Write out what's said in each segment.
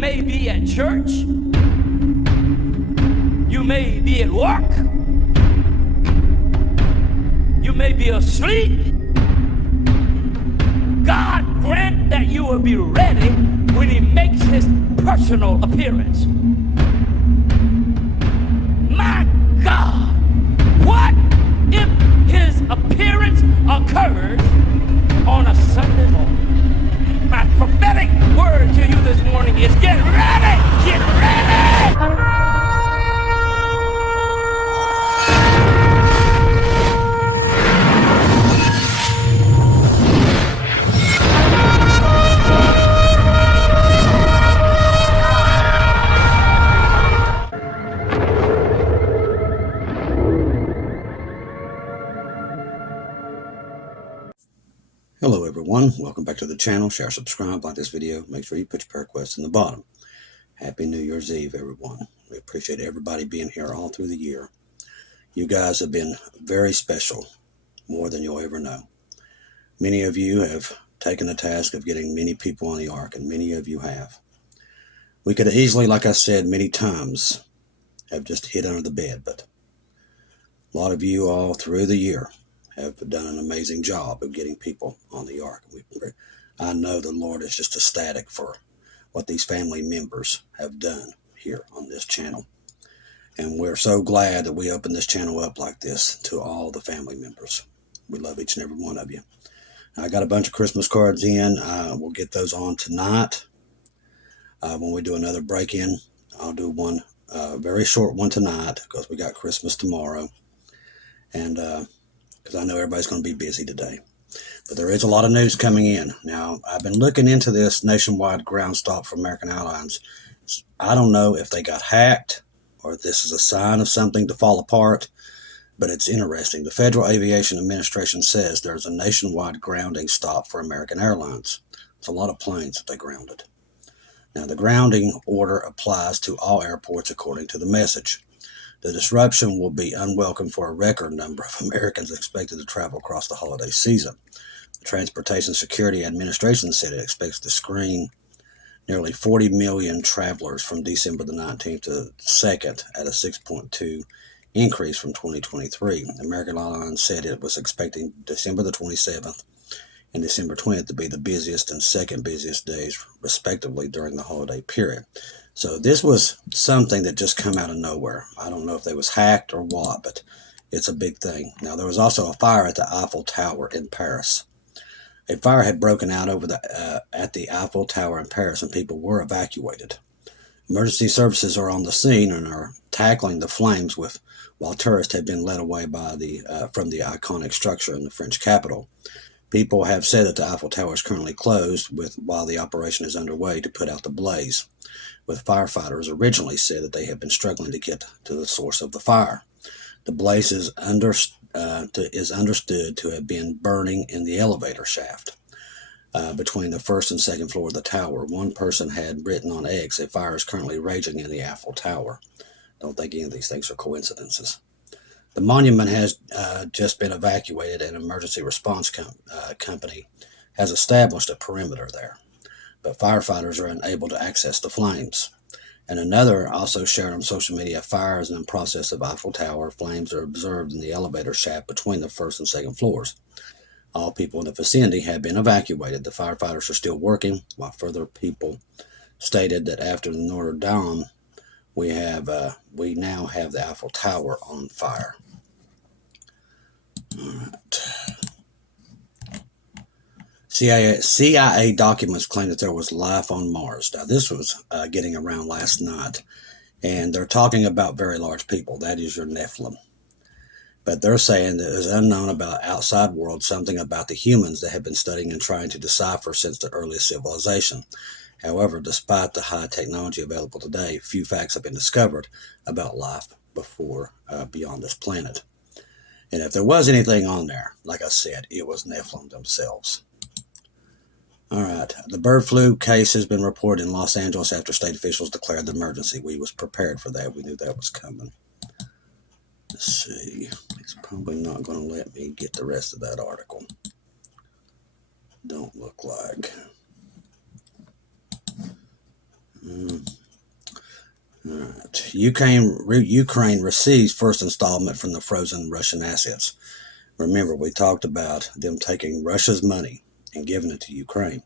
may be at church. You may be at work. You may be asleep. God grant that you will be ready when he makes his personal appearance. My God, what if his appearance occurs on a Sunday morning? My prophetic word to you this morning is get ready! Get ready! Hello everyone, welcome back to the channel. Share, subscribe, like this video. Make sure you put your prayer requests in the bottom. Happy New Year's Eve, everyone. We appreciate everybody being here all through the year. You guys have been very special, more than you'll ever know. Many of you have taken the task of getting many people on the ark, and many of you have. We could easily, like I said many times, have just hid under the bed, but a lot of you all through the year have done an amazing job of getting people on the ark. I know the Lord is just ecstatic for what these family members have done here on this channel. And we're so glad that we opened this channel up like this to all the family members. We love each and every one of you. I got a bunch of Christmas cards in. We'll get those on tonight. When we do another break-in, I'll do one, very short one tonight because we got Christmas tomorrow. And because I know everybody's going to be busy today. But there is a lot of news coming in. Now, I've been looking into this nationwide ground stop for American Airlines. I don't know if they got hacked or if this is a sign of something to fall apart, but it's interesting. The Federal Aviation Administration says there's a nationwide grounding stop for American Airlines. It's a lot of planes that they grounded. Now, the grounding order applies to all airports according to the message. The disruption will be unwelcome for a record number of Americans expected to travel across the holiday season. The Transportation Security Administration said it expects to screen nearly 40 million travelers from December the 19th to the 2nd at a 6.2 increase from 2023. American Airlines said it was expecting December the 27th and December 20th to be the busiest and second busiest days, respectively, during the holiday period. So this was something that just come out of nowhere. I don't know if they was hacked or what, but it's a big thing. Now, there was also a fire at the Eiffel Tower in Paris. A fire had broken out at the Eiffel Tower in Paris, and people were evacuated. Emergency services are on the scene and are tackling the flames while tourists had been led away by from the iconic structure in the French capital. People have said that the Eiffel Tower is currently closed while the operation is underway to put out the blaze, with firefighters originally said that they have been struggling to get to the source of the fire. The blaze is understood to have been burning in the elevator shaft between the first and second floor of the tower. One person had written on X, "A fire is currently raging in the Eiffel Tower." Don't think any of these things are coincidences. The monument has just been evacuated, and an emergency response company has established a perimeter there. But firefighters are unable to access the flames. And another also shared on social media, fire is in the process of Eiffel Tower. Flames are observed in the elevator shaft between the first and second floors. All people in the vicinity have been evacuated. The firefighters are still working, while further people stated that after the Notre Dame, we now have the Eiffel Tower on fire. All right. CIA documents claim that there was life on Mars. Now, this was getting around last night, and they're talking about very large people. That is your Nephilim. But they're saying that it's unknown about outside world, something about the humans that have been studying and trying to decipher since the earliest civilization. However, despite the high technology available today, few facts have been discovered about life beyond this planet. And if there was anything on there, like I said, it was Nephilim themselves. All right. The bird flu case has been reported in Los Angeles after state officials declared the emergency. We was prepared for that. We knew that was coming. Let's see. It's probably not going to let me get the rest of that article. Don't look like. Ukraine receives first installment from the frozen Russian assets. Remember, we talked about them taking Russia's money and giving it to Ukraine.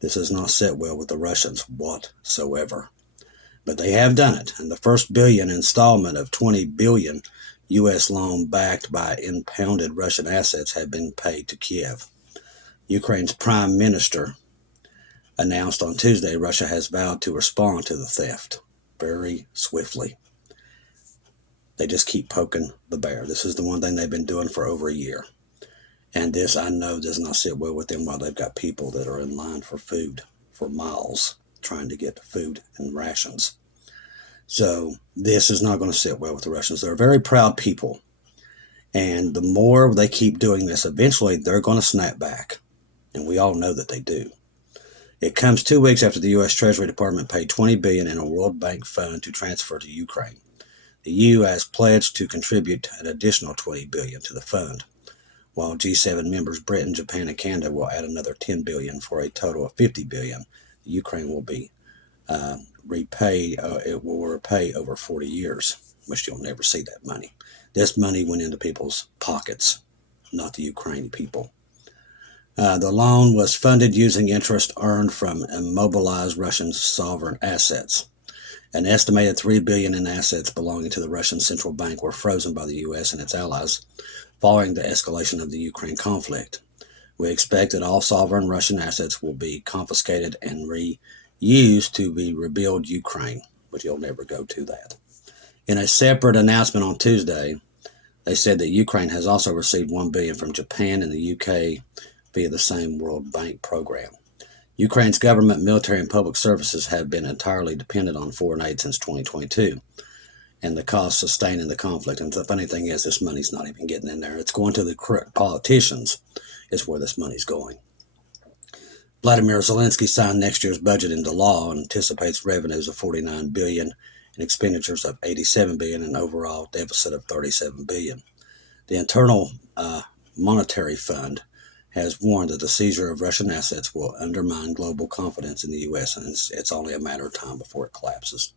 This has not set well with the Russians whatsoever. But they have done it, and the first billion installment of $20 billion U.S. loan backed by impounded Russian assets had been paid to Kiev. Ukraine's prime minister announced on Tuesday Russia has vowed to respond to the theft very swiftly. They just keep poking the bear. This is the one thing they've been doing for over a year. And this, I know, does not sit well with them while they've got people that are in line for food for miles trying to get food and rations. So this is not going to sit well with the Russians. They're a very proud people. And the more they keep doing this, eventually they're going to snap back. And we all know that they do. It comes 2 weeks after the U.S. Treasury Department paid $20 billion in a World Bank fund to transfer to Ukraine. The EU has pledged to contribute an additional $20 billion to the fund, while G7 members Britain, Japan, and Canada will add another $10 billion for a total of $50 billion. Ukraine will be it will repay over 40 years, which you'll never see that money. This money went into people's pockets, not the Ukrainian people. The loan was funded using interest earned from immobilized Russian sovereign assets. An estimated $3 billion in assets belonging to the Russian central bank were frozen by the U.S. and its allies following the escalation of the Ukraine conflict. We expect that all sovereign Russian assets will be confiscated and reused to rebuild Ukraine, but you'll never go to that. In a separate announcement on Tuesday, they said that Ukraine has also received $1 billion from Japan and the UK via the same World Bank program. Ukraine's government, military, and public services have been entirely dependent on foreign aid since 2022, and the costs sustaining the conflict. And the funny thing is, this money's not even getting in there. It's going to the correct politicians is where this money's going. Vladimir Zelensky signed next year's budget into law and anticipates revenues of $49 billion and expenditures of $87 billion and an overall deficit of $37 billion. The Internal Monetary Fund has warned that the seizure of Russian assets will undermine global confidence in the U.S., and it's only a matter of time before it collapses.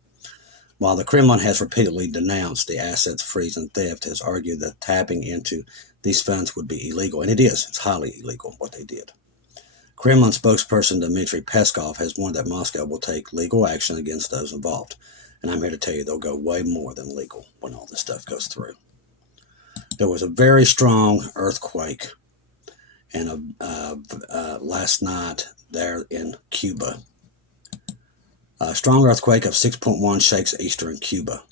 While the Kremlin has repeatedly denounced the assets freeze and theft, has argued that tapping into these funds would be illegal, and it is. It's highly illegal what they did. Kremlin spokesperson Dmitry Peskov has warned that Moscow will take legal action against those involved, and I'm here to tell you they'll go way more than legal when all this stuff goes through. There was a very strong earthquake and last night there in Cuba. A strong earthquake of 6.1 shakes eastern Cuba.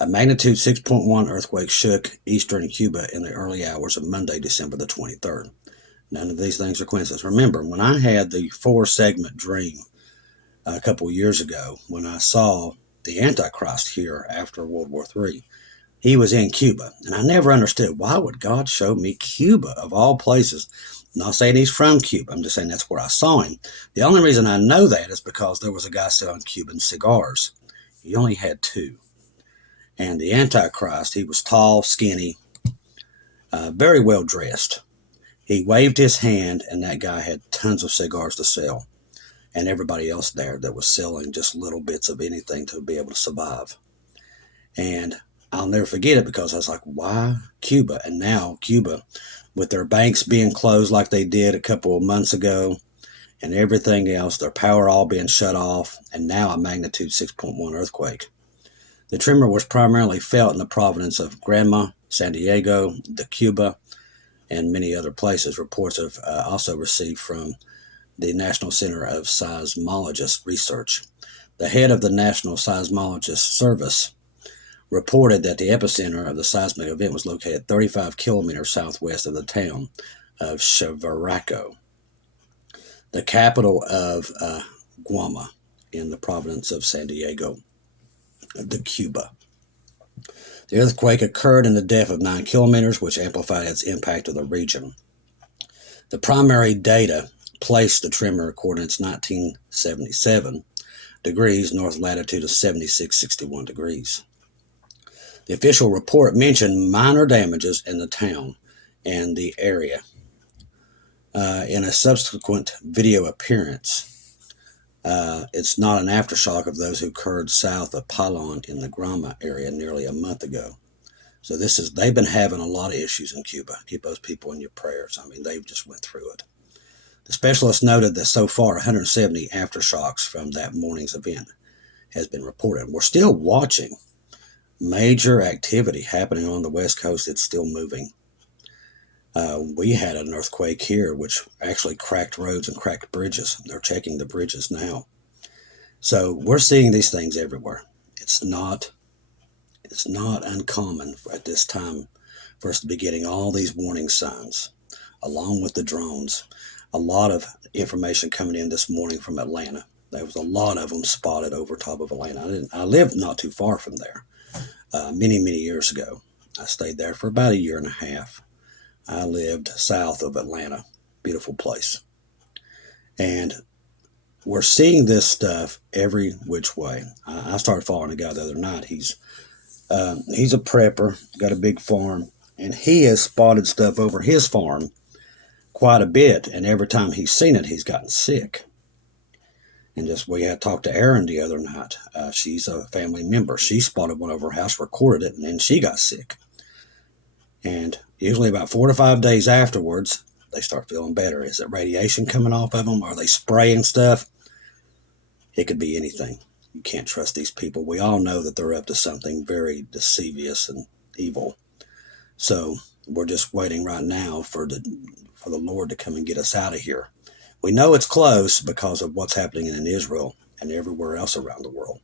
A magnitude 6.1 earthquake shook eastern Cuba in the early hours of Monday, December the 23rd. None of these things are coincidences. Remember, when I had the 4-segment dream a couple years ago, when I saw the Antichrist here after World War III, he was in Cuba. And I never understood, why would God show me Cuba, of all places? I'm not saying he's from Cuba. I'm just saying that's where I saw him. The only reason I know that is because there was a guy selling Cuban cigars. He only had 2. And the Antichrist, he was tall, skinny, very well dressed. He waved his hand, and that guy had tons of cigars to sell. And everybody else there that was selling just little bits of anything to be able to survive. And I'll never forget it because I was like, why Cuba? And now Cuba, with their banks being closed like they did a couple of months ago and everything else, their power all being shut off, and now a magnitude 6.1 earthquake. The tremor was primarily felt in the province of Granma, San Diego, the Cuba, and many other places. Reports have also received from the National Center of Seismologist Research. The head of the National Seismologist Service reported that the epicenter of the seismic event was located 35 kilometers southwest of the town of Chivaraco, the capital of Guama in the province of San Diego, the Cuba. The earthquake occurred in the depth of 9 kilometers, which amplified its impact of the region. The primary data placed the tremor at coordinates 1977 degrees north latitude of 7661 degrees. The official report mentioned minor damages in the town and the area. In a subsequent video appearance, It's not an aftershock of those who occurred south of Pylon in the Grama area nearly a month ago. So they've been having a lot of issues in Cuba. Keep those people in your prayers. I mean, they've just went through it. The specialist noted that so far 170 aftershocks from that morning's event has been reported. We're still watching major activity happening on the West Coast. It's still moving. We had an earthquake here, which actually cracked roads and cracked bridges. They're checking the bridges now. So we're seeing these things everywhere. It's not uncommon at this time for us to be getting all these warning signs, along with the drones. A lot of information coming in this morning from Atlanta. There was a lot of them spotted over top of Atlanta. I lived not too far from there many years ago. I stayed there for about a year and a half. I lived south of Atlanta. Beautiful place. And we're seeing this stuff every which way. I started following a guy the other night. He's a prepper, got a big farm, and he has spotted stuff over his farm quite a bit. And every time he's seen it, he's gotten sick. And we had talked to Erin the other night. She's a family member. She spotted one over her house, recorded it, and then she got sick. And usually about 4 to 5 days afterwards, they start feeling better. Is it radiation coming off of them? Are they spraying stuff? It could be anything. You can't trust these people. We all know that they're up to something very deceivious and evil. So we're just waiting right now for the Lord to come and get us out of here. We know it's close because of what's happening in Israel and everywhere else around the world.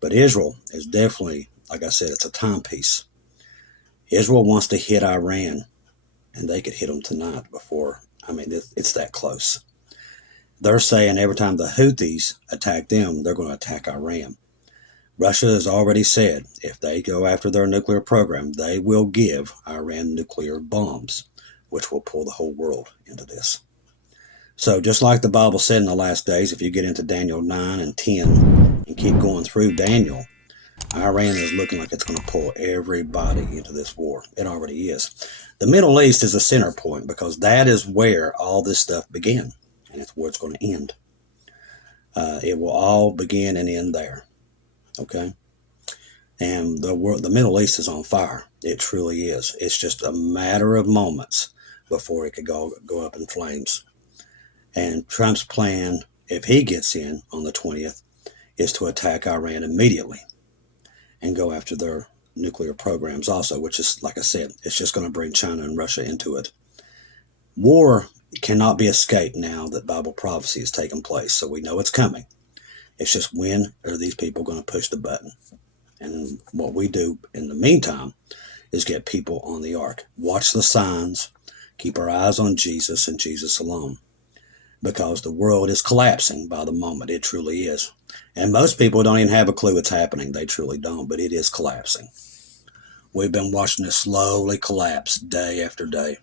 But Israel is definitely, like I said, it's a timepiece. Israel wants to hit Iran, and they could hit them tonight it's that close. They're saying every time the Houthis attack them, they're going to attack Iran. Russia has already said if they go after their nuclear program, they will give Iran nuclear bombs, which will pull the whole world into this. So just like the Bible said in the last days, if you get into Daniel 9 and 10 and keep going through Daniel, Iran is looking like it's going to pull everybody into this war. It already is. The Middle East is a center point because that is where all this stuff began, and it's where it's going to end. It will all begin and end there. Okay? And the Middle East is on fire. It truly is. It's just a matter of moments before it could go up in flames. And Trump's plan, if he gets in on the 20th, is to attack Iran immediately and go after their nuclear programs also, which is, like I said, it's just going to bring China and Russia into it. War cannot be escaped now that Bible prophecy has taken place, so we know it's coming. It's just when are these people going to push the button? And what we do in the meantime is get people on the ark. Watch the signs. Keep our eyes on Jesus and Jesus alone. Because the world is collapsing by the moment. It truly is. And most people don't even have a clue it's happening. They truly don't, but it is collapsing. We've been watching it slowly collapse day after day.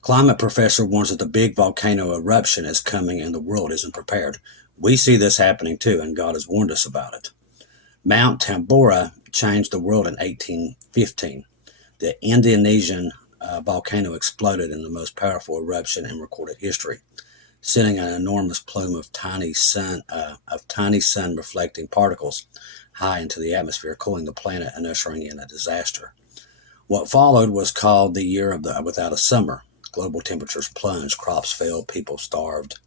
Climate professor warns that the big volcano eruption is coming and the world isn't prepared. We see this happening too, and God has warned us about it. Mount Tambora changed the world in 1815. The Indonesian volcano exploded in the most powerful eruption in recorded history, sending an enormous plume of tiny sun reflecting particles high into the atmosphere, cooling the planet and ushering in a disaster. What followed was called the year without a summer. Global temperatures plunged, crops failed, people starved.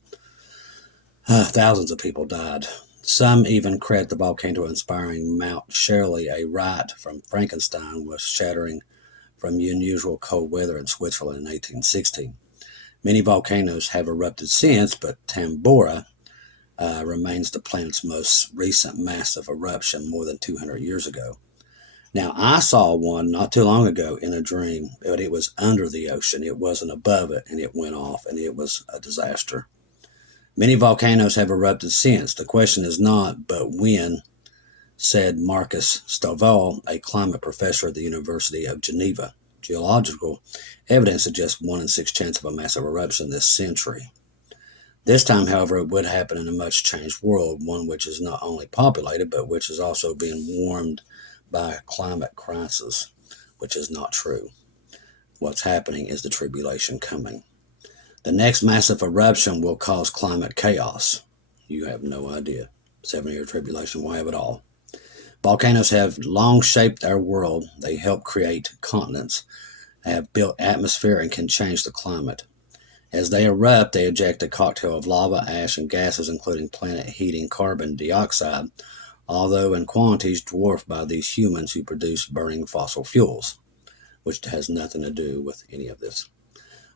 Thousands of people died. Some even credit the volcano inspiring Mount Shirley. A riot from Frankenstein was shattering from unusual cold weather in Switzerland in 1816. Many volcanoes have erupted since, but Tambora remains the planet's most recent massive eruption more than 200 years ago. Now, I saw one not too long ago in a dream, but it was under the ocean. It wasn't above it, and it went off, and it was a disaster. Many volcanoes have erupted since. The question is not, but when, said Marcus Stovall, a climate professor at the University of Geneva. Geological evidence suggests 1 in 6 chance of a massive eruption this century. This time, however, it would happen in a much changed world, one which is not only populated, but which is also being warmed by a climate crisis, which is not true. What's happening is the tribulation coming. The next massive eruption will cause climate chaos. You have no idea. 7-year tribulation will have it all. Volcanoes have long shaped our world. They help create continents. They have built atmosphere and can change the climate. As they erupt, they eject a cocktail of lava, ash, and gases, including planet-heating carbon dioxide, although in quantities dwarfed by these humans who produce burning fossil fuels, which has nothing to do with any of this.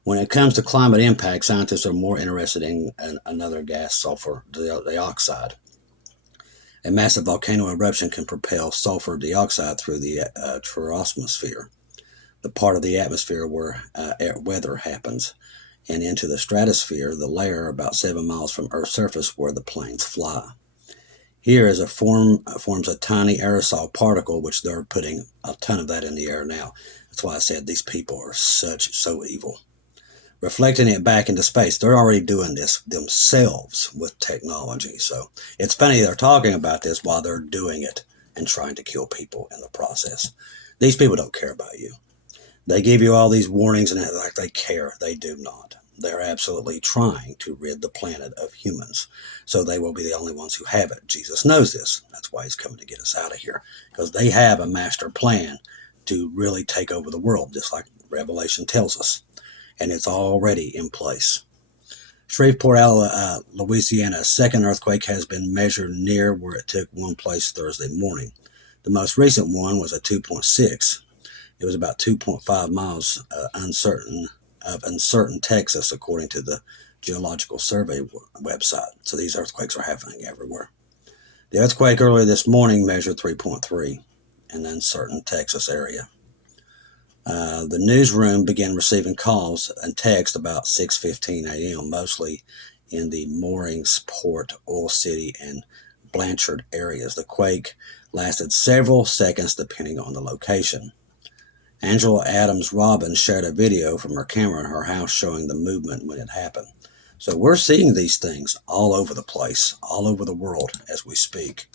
When it comes to climate impact, scientists are more interested in another gas, sulfur dioxide. A massive volcano eruption can propel sulfur dioxide through the troposphere, the part of the atmosphere where weather happens, and into the stratosphere, the layer about 7 miles from Earth's surface where the planes fly. Here is forms a tiny aerosol particle, which they're putting a ton of that in the air now. That's why I said these people are so evil. Reflecting it back into space. They're already doing this themselves with technology. So it's funny they're talking about this while they're doing it and trying to kill people in the process. These people don't care about you. They give you all these warnings and like they care. They do not. They're absolutely trying to rid the planet of humans. So they will be the only ones who have it. Jesus knows this. That's why he's coming to get us out of here. Because they have a master plan to really take over the world, just like Revelation tells us. And it's already in place. Shreveport, Louisiana, a second earthquake has been measured near where it took one place Thursday morning. The most recent one was a 2.6. It was about 2.5 miles uncertain Texas, according to the Geological Survey website. So these earthquakes are happening everywhere. The earthquake earlier this morning measured 3.3 in the uncertain Texas area. The newsroom began receiving calls and texts about 6:15 a.m., mostly in the Moorings, Port, Oil City, and Blanchard areas. The quake lasted several seconds depending on the location. Angela Adams Robbins shared a video from her camera in her house showing the movement when it happened. So we're seeing these things all over the place, all over the world as we speak.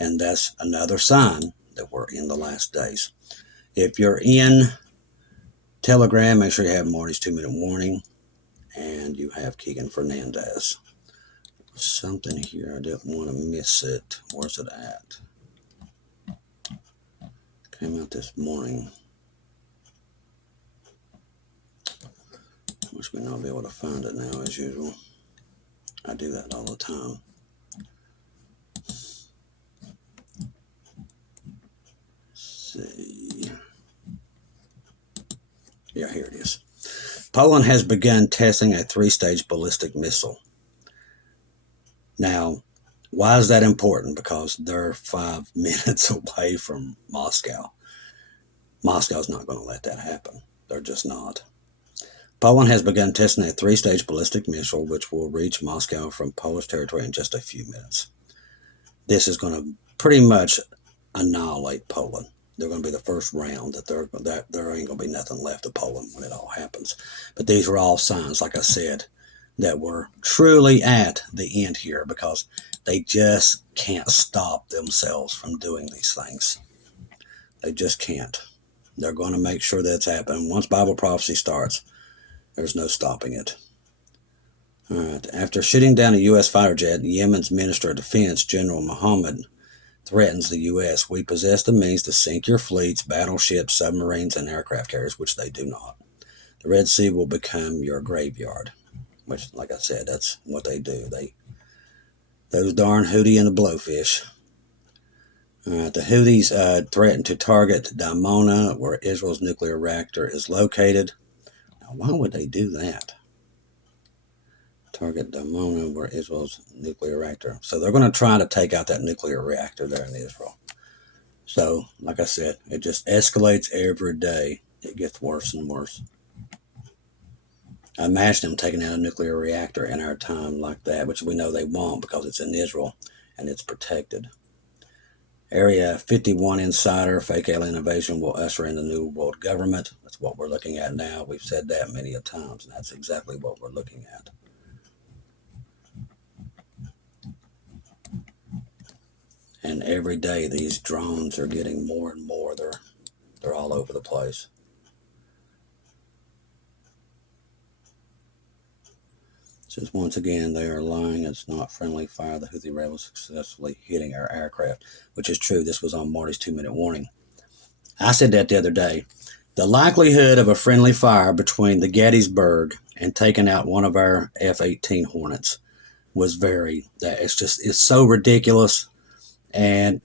And that's another sign that we're in the last days. If you're in Telegram, make sure you have Marty's 2-minute warning, and you have Keegan Fernandez. Something here, I didn't want to miss it. Where's it at? Came out this morning. Wish we'd not be able to find it now as usual. I do that all the time. Let's see. Yeah, here it is. Poland has begun testing a 3-stage ballistic missile. Now, why is that important? Because they're 5 minutes away from Moscow. Moscow's not going to let that happen. They're just not. Poland has begun testing a 3-stage ballistic missile, which will reach Moscow from Polish territory in just a few minutes. This is going to pretty much annihilate Poland. They're going to be the first round that there ain't going to be nothing left of Poland when it all happens. But these are all signs, like I said, that we're truly at the end here because they just can't stop themselves from doing these things. They just can't. They're going to make sure that's happening. Once Bible prophecy starts, there's no stopping it. All right. After shooting down a U.S. fighter jet, Yemen's Minister of Defense, General Mohammed, threatens the U.S. We possess the means to sink your fleets, battleships, submarines, and aircraft carriers, which they do not. The Red Sea will become your graveyard, which, like I said, that's what they do. Those darn Houthi and the blowfish. The Houthis threatened to target Dimona, where Israel's nuclear reactor is located. Now, why would they do that? Target Dimona, where Israel's nuclear reactor. So they're going to try to take out that nuclear reactor there in Israel. So, like I said, it just escalates every day. It gets worse and worse. I imagine them taking out a nuclear reactor in our time like that, which we know they won't because it's in Israel and it's protected. Area 51 insider, fake alien invasion will usher in the new world government. That's what we're looking at now. We've said that many a times, and that's exactly what we're looking at. And every day these drones are getting more and more. They're all over the place. Says once again, they are lying. It's not friendly fire. The Houthi rebels successfully hitting our aircraft, which is true. This was on Marty's 2-minute warning. I said that the other day. The likelihood of a friendly fire between the Gettysburg and taking out one of our F-18 Hornets was it's so ridiculous, and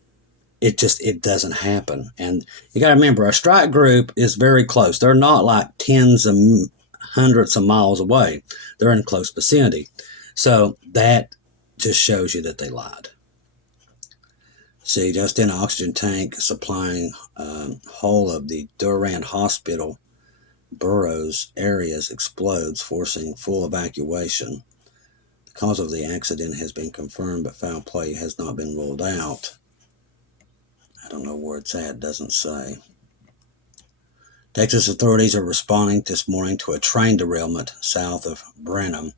it doesn't happen. And you got to remember, our strike group is very close. They're not like tens of hundreds of miles away. They're in close vicinity. So that just shows you that they lied. See, just in an oxygen tank supplying whole of the Durand Hospital boroughs areas explodes, forcing full evacuation. The cause of the accident has been confirmed, but foul play has not been ruled out. I don't know where it's at, doesn't say. Texas authorities are responding this morning to a train derailment south of Brenham.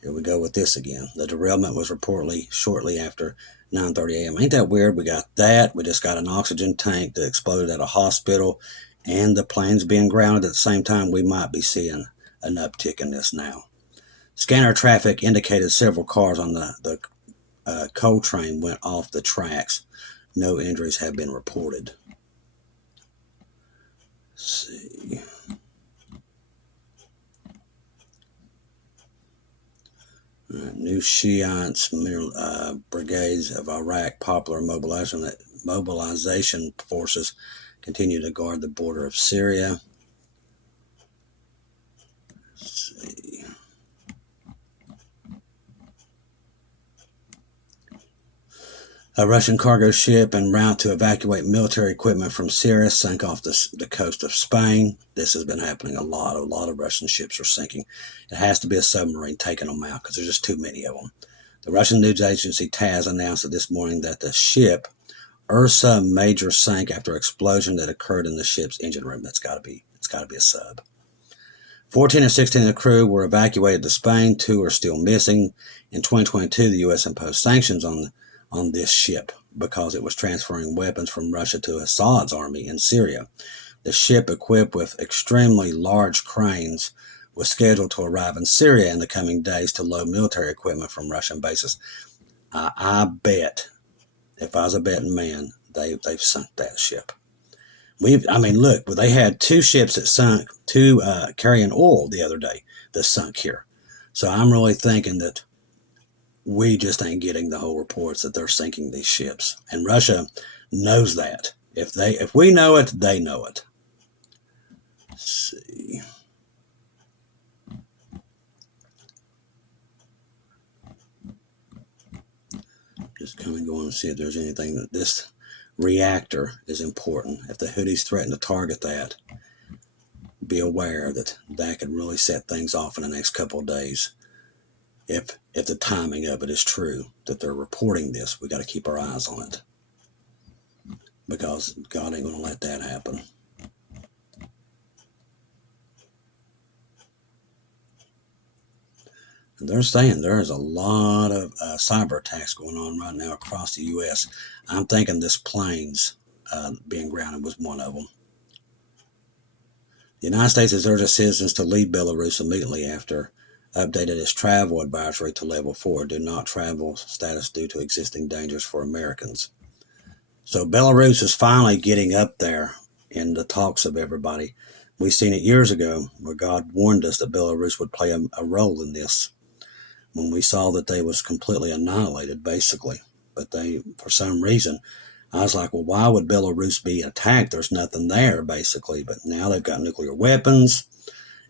Here we go with this again. The derailment was reportedly shortly after 9:30 a.m. Ain't that weird? We got that. We just got an oxygen tank that exploded at a hospital, and the planes being grounded at the same time. We might be seeing an uptick in this now. Scanner traffic indicated several cars on the coal train went off the tracks. No injuries have been reported. Let's see. New Shiites brigades of Iraq popular mobilization forces continue to guard the border of Syria. Let's see. A Russian cargo ship en route to evacuate military equipment from Syria sank off the coast of Spain. This has been happening a lot. A lot of Russian ships are sinking. It has to be a submarine taking them out because there's just too many of them. The Russian news agency TASS announced this morning that the ship Ursa Major sank after an explosion that occurred in the ship's engine room. It's got to be a sub. 14 and 16 of the crew were evacuated to Spain. 2 are still missing. In 2022, the U.S. imposed sanctions on this ship because it was transferring weapons from Russia to Assad's army in Syria. The ship, equipped with extremely large cranes, was scheduled to arrive in Syria in the coming days to load military equipment from Russian bases. I bet, if I was a betting man, they've sunk that ship. Look, they had 2 ships that sunk, 2 carrying oil the other day that sunk here. So I'm really thinking that we just ain't getting the whole reports that they're sinking these ships. And Russia knows that. If we know it, they know it. Let's see. Just kind of going to see if there's anything that this reactor is important. If the Houthis threaten to target that, be aware that that could really set things off in the next couple of days. If the timing of it is true, that they're reporting this, we got to keep our eyes on it. Because God ain't going to let that happen. And they're saying there is a lot of cyber attacks going on right now across the U.S. I'm thinking this plane's being grounded was one of them. The United States has urged its citizens to leave Belarus immediately after updated its travel advisory to level 4, do not travel status due to existing dangers for Americans. So Belarus is finally getting up there in the talks of everybody. We've seen it years ago where God warned us that Belarus would play a role in this when we saw that they was completely annihilated, basically. But they, for some reason, I was like, well, why would Belarus be attacked? There's nothing there, basically. But now they've got nuclear weapons,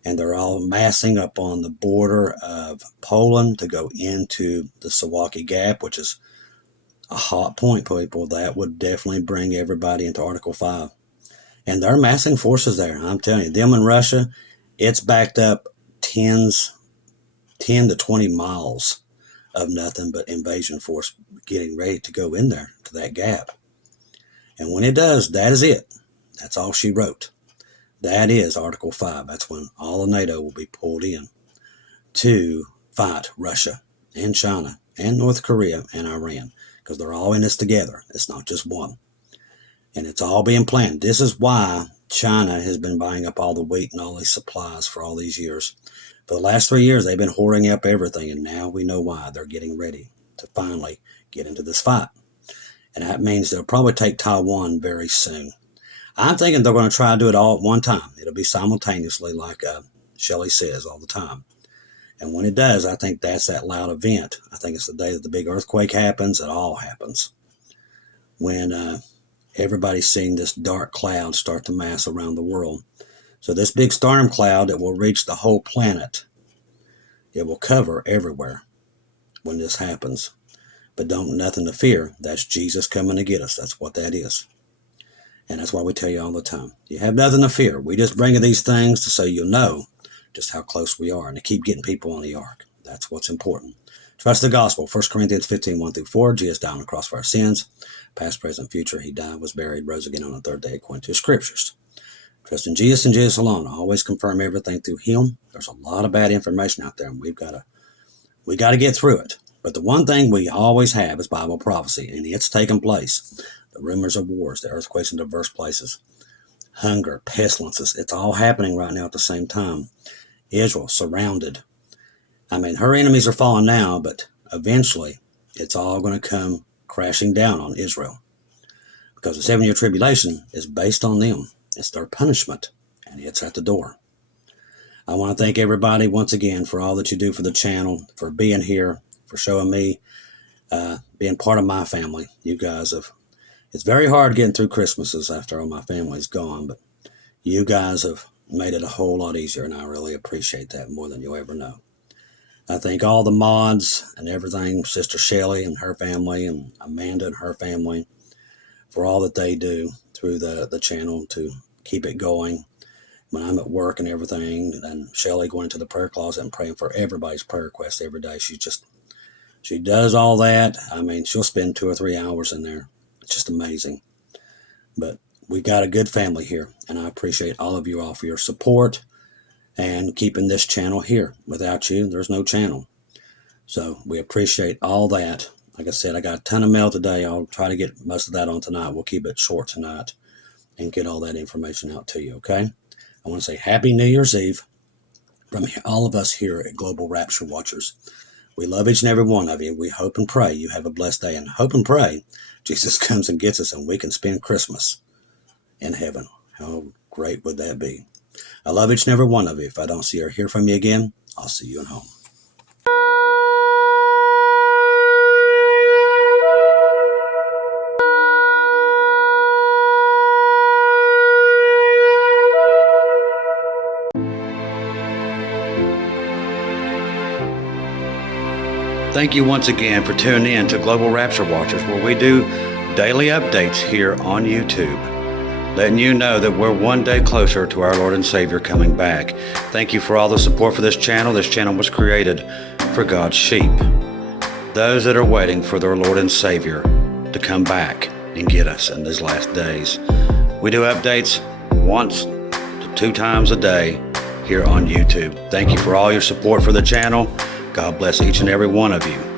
and they're all massing up on the border of Poland to go into the Suwalki Gap, which is a hot point, people. That would definitely bring everybody into Article 5. And they're massing forces there. I'm telling you, them and Russia, it's backed up 10 to 20 miles of nothing but invasion force getting ready to go in there to that gap. And when it does, that is it. That's all she wrote. That is Article 5. That's when all of NATO will be pulled in to fight Russia and China and North Korea and Iran, because they're all in this together. It's not just one. And it's all being planned. This is why China has been buying up all the wheat and all these supplies for all these years For the last 3 years, they've been hoarding up everything, and now we know why. They're getting ready to finally get into this fight. And that means they'll probably take Taiwan very soon. I'm thinking they're going to try to do it all at one time. It'll be simultaneously, like Shelley says all the time. And when it does, I think that's that loud event. I think it's the day that the big earthquake happens. It all happens. When everybody's seeing this dark cloud start to mass around the world. So this big storm cloud that will reach the whole planet, it will cover everywhere when this happens. But nothing to fear. That's Jesus coming to get us. That's what that is. And that's why we tell you all the time. You have nothing to fear. We just bring you these things to so you'll know just how close we are and to keep getting people on the ark. That's what's important. Trust the gospel. 1 Corinthians 15:1-4. Jesus died on the cross for our sins. Past, present, future. He died, was buried, rose again on the third day according to the scriptures. Trust in Jesus and Jesus alone. Always confirm everything through him. There's a lot of bad information out there, and we got to get through it. But the one thing we always have is Bible prophecy, and it's taken place. The rumors of wars, the earthquakes in diverse places, hunger, pestilences, it's all happening right now at the same time. Israel surrounded. I mean, her enemies are falling now, but eventually it's all going to come crashing down on Israel. Because the 7-year tribulation is based on them. It's their punishment, and it's at the door. I want to thank everybody once again for all that you do for the channel, for being here, for showing me, being part of my family. You guys have, it's very hard getting through Christmases after all my family's gone, but you guys have made it a whole lot easier, and I really appreciate that more than you'll ever know. I thank all the mods and everything, Sister Shelley and her family, and Amanda and her family, for all that they do through the channel to keep it going. When I'm at work and everything, and Shelley going into the prayer closet and praying for everybody's prayer requests every day. She does all that. I mean, she'll spend 2 or 3 hours in there. It's just amazing. But we got a good family here, and I appreciate all of you all for your support and keeping this channel here. Without you, there's no channel. So we appreciate all that. Like I said, I got a ton of mail today. I'll try to get most of that on tonight. We'll keep it short tonight and get all that information out to you, okay? I want to say Happy New Year's Eve from all of us here at Global Rapture Watchers. We love each and every one of you. We hope and pray you have a blessed day, and hope and pray Jesus comes and gets us and we can spend Christmas in heaven. How great would that be? I love each and every one of you. If I don't see or hear from you again, I'll see you at home. Thank you once again for tuning in to Global Rapture Watchers, where we do daily updates here on YouTube, letting you know that we're one day closer to our Lord and Savior coming back. Thank you for all the support for this channel. This channel was created for God's sheep, those that are waiting for their Lord and Savior to come back and get us in these last days. We do updates 1 to 2 times a day here on YouTube. Thank you for all your support for the channel. God bless each and every one of you.